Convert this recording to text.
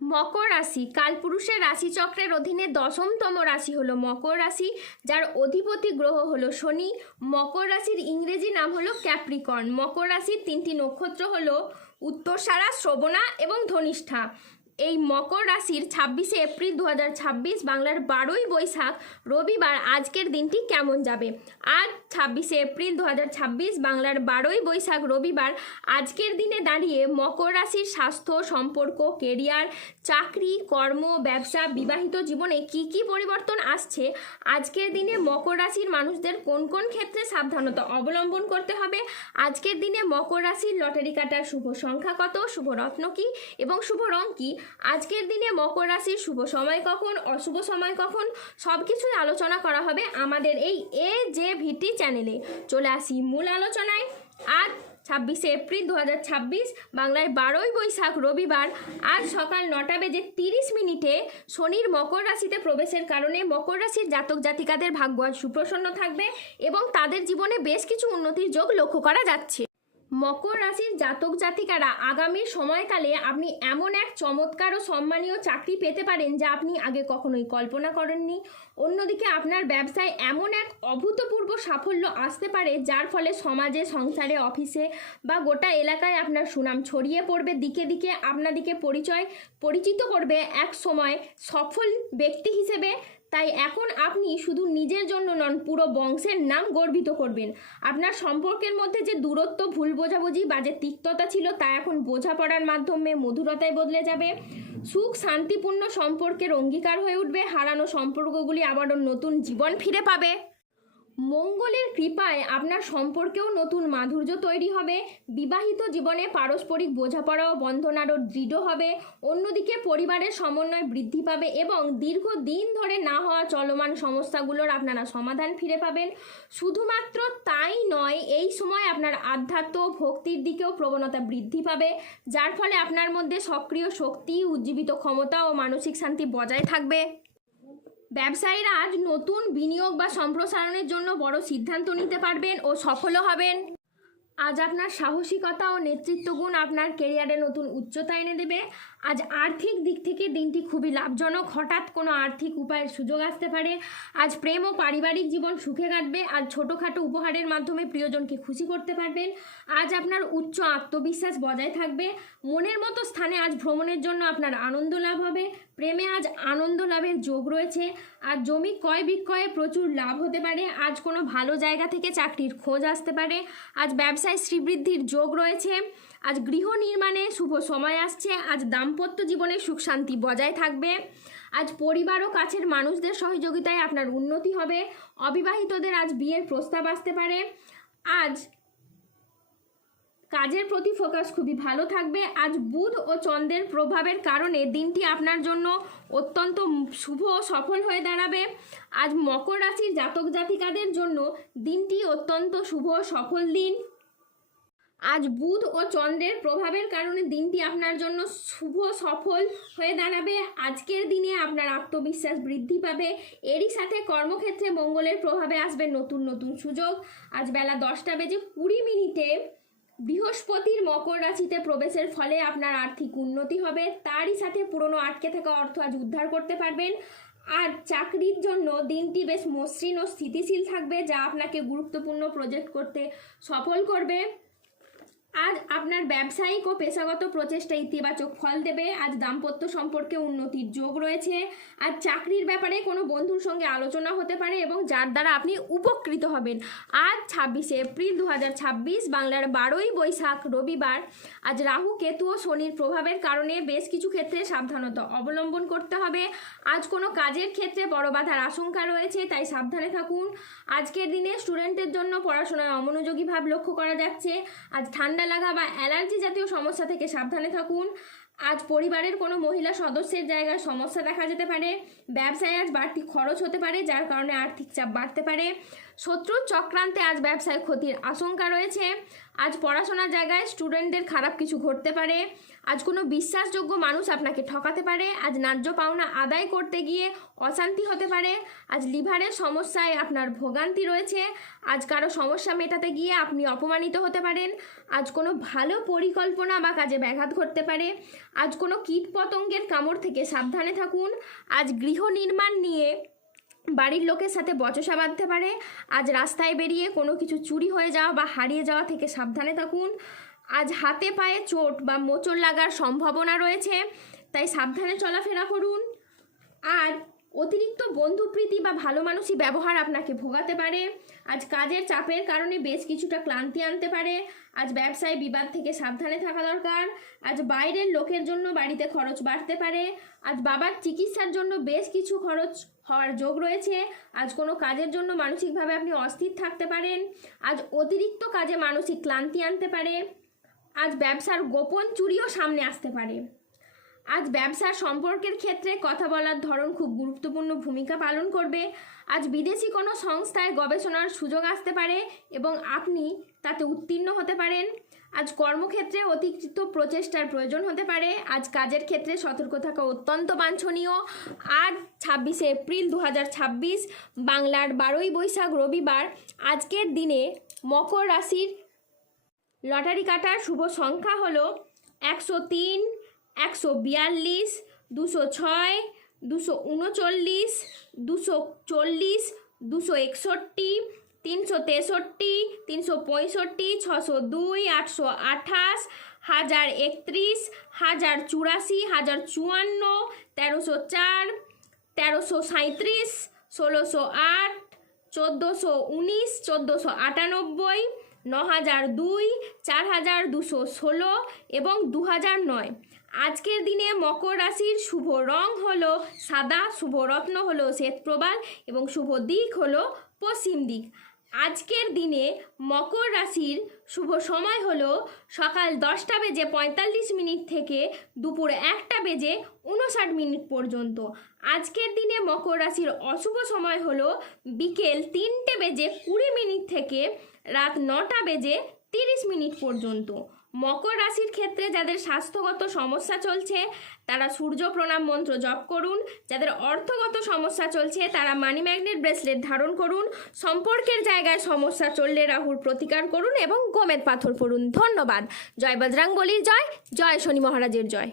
মকর রাশি কালপুরুষের রাশিচক্রের অধীনে 10তম রাশি হলো মকর রাশি, যার অধিপতি গ্রহ হলো শনি। মকর রাশির ইংরেজি নাম হলো ক্যাপ্রিকর্ন। মকর রাশির 3টি নক্ষত্র হলো উত্তরসারা, শ্রবণা এবং ধনিষ্ঠা। এই মকর রাশির 26শে এপ্রিল 2026 বাংলার 12ই বৈশাখ রবিবার আজকের দিনটি কেমন যাবে। আজ 26শে এপ্রিল 2026 বাংলার 12ই বৈশাখ রবিবার আজকের দিনে দাঁড়িয়ে মকর রাশির স্বাস্থ্য, সম্পর্ক, কেরিয়ার, চাকরি, কর্ম, ব্যবসা, বিবাহিত জীবনে কি কি পরিবর্তন আসছে, আজকের দিনে মকর রাশির মানুষদের কোন কোন ক্ষেত্রে সাবধানতা অবলম্বন করতে হবে, আজকের দিনে মকর রাশির লটারি কাটার শুভ সংখ্যা কত, শুভ রত্ন কি এবং শুভ রং কি, আজকের দিনে মকর রাশির শুভ সময় কখন, অশুভ সময় কখন, সব কিছুই আলোচনা করা হবে আমাদের এই AJVT চ্যানেলে। চলে আসি মূল আলোচনায়। আজ 26শে এপ্রিল 2026 বাংলায় 12ই বৈশাখ রবিবার আজ সকাল 9:30 শনির মকর রাশিতে প্রবেশের কারণে মকর রাশির জাতক জাতিকাদের ভাগ্য আজ সুপ্রসন্ন থাকবে এবং তাদের জীবনে বেশ কিছু উন্নতির যোগ লক্ষ্য করা যাচ্ছে। মকর রাশির জাতক জাতিকারা আগামী সময়কালে আপনি এমন এক চমৎকার ও সম্মানীয় চাকরি পেতে পারেন যা আপনি আগে কখনোই কল্পনা করেননি। অন্যদিকে আপনার ব্যবসায় এমন এক অভূতপূর্ব সাফল্য আসতে পারে যার ফলে সমাজে, সংসারে, অফিসে বা গোটা এলাকায় আপনার সুনাম ছড়িয়ে পড়বে। দিকে দিকে আপনাদিকে পরিচিত করবে এক সময় সফল ব্যক্তি হিসেবে। তাই এখন আপনি শুধু নিজের জন্য নন, পুরো বংশের নাম গর্বিত করবেন। আপনার সম্পর্কের মধ্যে যে দূরত্ব, ভুল বোঝাবুঝি বা যে তিক্ততা ছিল তা এখন বোঝাপড়ার মাধ্যমে মধুরতায় বদলে যাবে। সুখ শান্তিপূর্ণ সম্পর্কের অঙ্গীকার হয়ে উঠবে। হারানো সম্পর্কগুলি আবারও নতুন জীবন ফিরে পাবে। মঙ্গলের কৃপায় আপনার সম্পর্কেও নতুন মাধুর্য তৈরি হবে। বিবাহিত জীবনে পারস্পরিক বোঝাপড়া ও বন্ধন আরও দৃঢ় হবে। অন্যদিকে পরিবারের সমন্বয় বৃদ্ধি পাবে এবং দীর্ঘদিন ধরে না হওয়া চলমান সমস্যাগুলোর আপনারা সমাধান ফিরে পাবেন। শুধুমাত্র তাই নয়, এই সময় আপনার আধ্যাত্ম ভক্তির দিকেও প্রবণতা বৃদ্ধি পাবে, যার ফলে আপনার মধ্যে সক্রিয় শক্তি, উজ্জীবিত ক্ষমতা ও মানসিক শান্তি বজায় থাকবে। ব্যবসায়ীরা আজ নতুন বিনিয়োগ বা সম্প্রসারণের জন্য বড় সিদ্ধান্ত নিতে পারবেন ও সফলও হবেন। আজ আপনার সাহসিকতা ও নেতৃত্ব গুণ আপনার কেরিয়ারে নতুন উচ্চতা এনে দেবে। আজ আর্থিক দিক থেকে দিনটি খুবই লাভজনক। হঠাৎ কোনো আর্থিক উপায়ের সুযোগ আসতে পারে। আজ প্রেম ও পারিবারিক জীবন সুখে কাটবে। আজ ছোটোখাটো উপহারের মাধ্যমে প্রিয়জনকে খুশি করতে পারবেন। আজ আপনার উচ্চ আত্মবিশ্বাস বজায় থাকবে। মনের মতো স্থানে আজ ভ্রমণের জন্য আপনার আনন্দ লাভ হবে। প্রেমে আজ আনন্দ লাভের যোগ রয়েছে। আর জমি ক্রয় বিক্রয়ে প্রচুর লাভ হতে পারে। আজ কোনো ভালো জায়গা থেকে চাকরির খোঁজ আসতে পারে। আজ ব্যবসায় শ্রীবৃদ্ধির যোগ রয়েছে। আজ গৃহ নির্মাণে শুভ সময় আসছে। আজ দাম্পত্য জীবনে সুখ শান্তি বজায় থাকবে। আজ পরিবার ও কাছের মানুষদের সহযোগিতায় আপনার উন্নতি হবে। অবিবাহিতদের আজ বিয়ের প্রস্তাব আসতে পারে। আজ কাজের প্রতি ফোকাস খুবই ভালো থাকবে। আজ বুধ ও চন্দ্রের প্রভাবের কারণে দিনটি আপনার জন্য অত্যন্ত শুভ ও সফল হয়ে দাঁড়াবে। আজ মকর রাশির জাতক জাতিকাদের জন্য দিনটি অত্যন্ত শুভ ও সফল দিন। আজ বুধ ও চন্দ্রের প্রভাবের কারণে দিনটি আপনার জন্য শুভ সফল হয়ে দাঁড়াবে। আজকের দিনে আপনার আত্মবিশ্বাস বৃদ্ধি পাবে। এরই সাথে কর্মক্ষেত্রে মঙ্গলের প্রভাবে আসবে নতুন নতুন সুযোগ। আজ বেলা 10:20 বৃহস্পতির মকর রাশিতে প্রবেশের ফলে আপনার আর্থিক উন্নতি হবে। তারই সাথে পুরনো আটকে থাকা অর্থ আজ উদ্ধার করতে পারবেন। আর চাকরির জন্য দিনটি বেশ মসৃণ ও স্থিতিশীল থাকবে, যা আপনাকে গুরুত্বপূর্ণ প্রজেক্ট করতে সফল করবে। আজ আপনার ব্যবসায়িক ও পেশাগত প্রচেষ্টা ইতিবাচক ফল দেবে। আজ দাম্পত্য সম্পর্কে উন্নতির যোগ রয়েছে। আজ চাকরির ব্যাপারে কোনো বন্ধুর সঙ্গে আলোচনা হতে পারে এবং যার দ্বারা আপনি উপকৃত হবেন। আজ 26শে এপ্রিল 2026 বাংলার 12ই বৈশাখ রবিবার আজ রাহু, কেতু ও শনির প্রভাবের কারণে বেশ কিছু ক্ষেত্রে সাবধানতা অবলম্বন করতে হবে। আজ কোনো কাজের ক্ষেত্রে বড় বাধার আশঙ্কা রয়েছে, তাই সাবধানে থাকুন। আজকের দিনে স্টুডেন্টের জন্য পড়াশোনায় অমনোযোগী ভাব লক্ষ্য করা যাচ্ছে। আজ ঠান্ডা লাগা বা অ্যালার্জি জাতীয় সমস্যা থেকে সাবধানে থাকুন। আজ পরিবারের কোনো মহিলা সদস্যের জায়গায় সমস্যা দেখা যেতে পারে। ব্যবসায় আজ বাড়তি খরচ হতে পারে, যার কারণে আর্থিক চাপ বাড়তে পারে। শত্রুর চক্রান্তে আজ ব্যবসায় ক্ষতির আশঙ্কা রয়েছে। আজ পড়াশোনার জায়গায় স্টুডেন্টদের খারাপ কিছু ঘটতে পারে। আজ কোনো বিশ্বাসযোগ্য মানুষ আপনাকে ঠকাতে পারে। আজ ন্যায্য পাওনা আদায় করতে গিয়ে অশান্তি হতে পারে। আজ লিভারের সমস্যায় আপনার ভোগান্তি রয়েছে। আজ কারো সমস্যা মেটাতে গিয়ে আপনি অপমানিত হতে পারেন। আজ কোনো ভালো পরিকল্পনা বা কাজে ব্যাঘাত ঘটতে পারে। আজ কোনো কীটপতঙ্গের কামড় থেকে সাবধানে থাকুন। আজ গৃহ নির্মাণ নিয়ে বাড়ির লোকের সাথে বচসা বাঁধতে পারে। আজ রাস্তায় বেরিয়ে কোনো কিছু চুরি হয়ে যাওয়া বা হারিয়ে যাওয়া থেকে সাবধানে থাকুন। আজ হাতে পায়ে চোট বা মোচড় লাগার সম্ভাবনা রয়েছে, তাই সাবধানে চলাফেরা করুন। আর অতিরিক্ত বন্ধুপ্রীতি বা ভালো মানুষই ব্যবহার আপনাকে ভোগাতে পারে। আজ কাজের চাপের কারণে বেশ কিছুটা ক্লান্তি আনতে পারে। আজ ব্যবসায় বিবাদ থেকে সাবধানে থাকা দরকার। আজ বাইরের লোকের জন্য বাড়িতে খরচ বাড়তে পারে। আজ বাবার চিকিৎসার জন্য বেশ কিছু খরচ হওয়ার যোগ রয়েছে। আজ কোনো কাজের জন্য মানসিকভাবে আপনি অস্থির থাকতে পারেন। আজ অতিরিক্ত কাজে মানসিক ক্লান্তি আনতে পারে। আজ ব্যবসার গোপন চুরিও সামনে আসতে পারে। আজ ব্যবসার সম্পর্কের ক্ষেত্রে কথা বলার ধরন খুব গুরুত্বপূর্ণ ভূমিকা পালন করবে। আজ বিদেশি কোনো সংস্থায় গবেষণার সুযোগ আসতে পারে এবং আপনি তাতে উত্তীর্ণ হতে পারেন। আজ কর্মক্ষেত্রে অতিরিক্ত প্রচেষ্টার প্রয়োজন হতে পারে। আজ কাজের ক্ষেত্রে সতর্ক থাকা অত্যন্ত বাঞ্ছনীয়। আজ 26শে এপ্রিল 2026 বাংলার 12ই বৈশাখ রবিবার। আজকের দিনে মকর রাশির লটারি কাটার শুভ সংখ্যা হলো 103, 142, 206, 239, 240, 261, 363, 365, 602, 828, 1031, 1084, 1054, 1304, 1337, 1608, 1419, 1498, 9002, 4216 এবং 2009। আজকের দিনে মকর রাশির শুভ রং হলো সাদা, শুভ রত্ন হলো শ্বেতপ্রবাল এবং শুভ দিক হলো পশ্চিম দিক। আজকের দিনে মকর রাশির শুভ সময় হলো সকাল 10:45 থেকে দুপুর 1:59 পর্যন্ত। আজকের দিনে মকর রাশির অশুভ সময় হলো বিকেল 3:20 থেকে রাত 9:30 পর্যন্ত। মকর রাশির ক্ষেত্রে যাদের স্বাস্থ্যগত সমস্যা চলছে তারা সূর্য প্রণাম মন্ত্র জপ করুন। যাদের অর্থগত সমস্যা চলছে তারা মানি ম্যাগনেট ব্রেসলেট ধারণ করুন। সম্পর্কের জায়গায় সমস্যা চললে রাহুর প্রতিকার করুন এবং গোমেদ পাথর পড়ুন। ধন্যবাদ। জয় বজরংবলীর জয়, জয় শনি মহারাজের জয়।